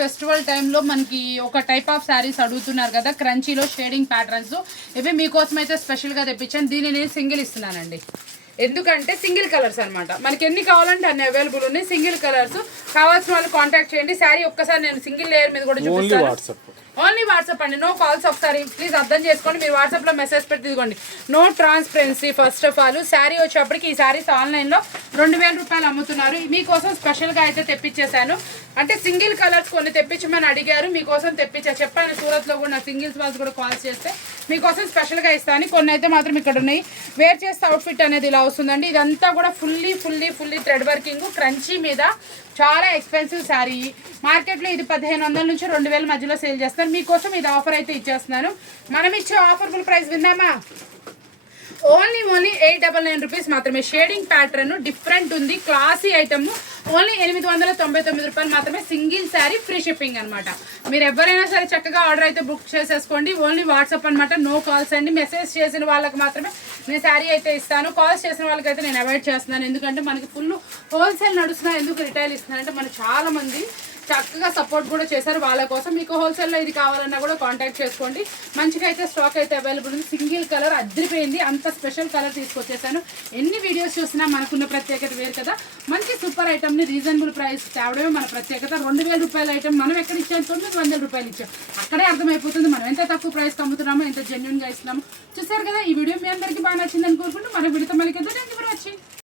Festival టైంలో మనకి ఒక టైప్ ఆఫ్ శారీస్ అడుగుతున్నారు కదా, క్రంచీలో షేడింగ్ ప్యాటర్న్స్. ఇవి మీకోసం అయితే స్పెషల్గా తెప్పించాను. దీన్ని నేను సింగిల్ ఇస్తున్నానండి, ఎందుకంటే సింగిల్ కలర్స్ అనమాట. మనకి ఎన్ని కావాలంటే అన్ని అవైలబుల్ ఉన్నాయి. సింగిల్ కలర్స్ కావాల్సిన వాళ్ళు కాంటాక్ట్ చేయండి. శారీ ఒక్కసారి నేను సింగిల్ లేయర్ మీద కూడా చూపిస్తాను. ఓన్లీ వాట్సాప్ అండి, నో కాల్స్. ఒకసారి ప్లీజ్ అర్థం చేసుకోండి. మీరు వాట్సాప్లో మెసేజ్ పెట్టి తీసుకోండి. No transparency. First of all sari వచ్చేప్పటికి ఈ శారీస్ ఆన్లైన్లో 2000 రూపాయలు అమ్ముతున్నారు. మీకోసం స్పెషల్గా అయితే తెప్పించేశాను. అంటే సింగిల్ కలర్స్ కొన్ని తెప్పించమని అడిగారు, మీకోసం తెప్పించా. చెప్పాను సూరత్లో కూడా సింగిల్స్ వాళ్ళు కూడా కాల్స్ చేస్తే మీకోసం స్పెషల్గా ఇస్తాను. కొన్ని అయితే మాత్రం ఇక్కడ ఉన్నాయి. వేర్ చేస్తే అవుట్ఫిట్ అనేది ఇలా వస్తుందండి. ఇదంతా కూడా ఫుల్లీ థ్రెడ్ వర్కింగ్ క్రంచీ మీద. చాలా ఎక్స్పెన్సివ్ శారీ. మార్కెట్లో ఇది 1500 నుంచి 2000 మధ్యలో సేల్ చేస్తారు. మీకోసం ఇది ఆఫర్ అయితే ఇచ్చేస్తున్నాను. మనం ఇచ్చే ఆఫర్ఫుల్ ప్రైస్ విన్నామా? ఓన్లీ 899 రూపీస్ మాత్రమే. షేడింగ్ ప్యాటర్న్ డిఫరెంట్ ఉంది, క్లాసీ ఐటమ్. ఓన్లీ 899 రూపాయలు మాత్రమే. సింగిల్ శారీ, ఫ్రీ షిప్పింగ్ అనమాట. మీరు ఎవరైనా సరే చక్కగా ఆర్డర్ అయితే బుక్ చేసేసుకోండి. ఓన్లీ వాట్సాప్ అనమాట, నో కాల్స్ అండి. మెసేజ్ చేసిన వాళ్ళకి మాత్రమే నేను శారీ అయితే ఇస్తాను. కాల్స్ చేసిన వాళ్ళకైతే నేను అవాయిడ్ చేస్తున్నాను. ఎందుకంటే మనకి ఫుల్ హోల్సేల్ నడుస్తున్నా. ఎందుకు రిటైల్ ఇస్తున్నాను అంటే మనకు చాలా మంది చక్కగా సపోర్ట్ కూడా చేశారు. వాళ్ళ కోసం మీకు హోల్సేల్లో ఇది కావాలన్నా కూడా కాంటాక్ట్ చేసుకోండి. మంచిగా అయితే స్టాక్ అయితే అవైలబుల్ ఉంది. సింగిల్ కలర్ అదిరిపోయింది, అంత స్పెషల్ కలర్ తీసుకొచ్చేసాను. ఎన్ని వీడియోస్ చూసినా మనకున్న ప్రత్యేకత వేరు కదా. మంచి సూపర్ ఐటమ్ని రీజనబుల్ ప్రైస్ తేవడమే మన ప్రత్యేకత. 2000 రూపాయల ఐటమ్ మనం ఎక్కడ ఇచ్చాము? 900 రూపాయలు ఇచ్చాం. అక్కడే అర్థమైపోతుంది మనం ఎంత తక్కువ ప్రైస్ అమ్ముతున్నామో, ఎంత జెన్యున్గా ఇస్తున్నామో. చూసారు కదా. ఈ వీడియో మీ అందరికీ బాగా నచ్చిందని కోరుకుంటూ మన వీడియోతో మళ్ళీ కదా. Thank you for watching.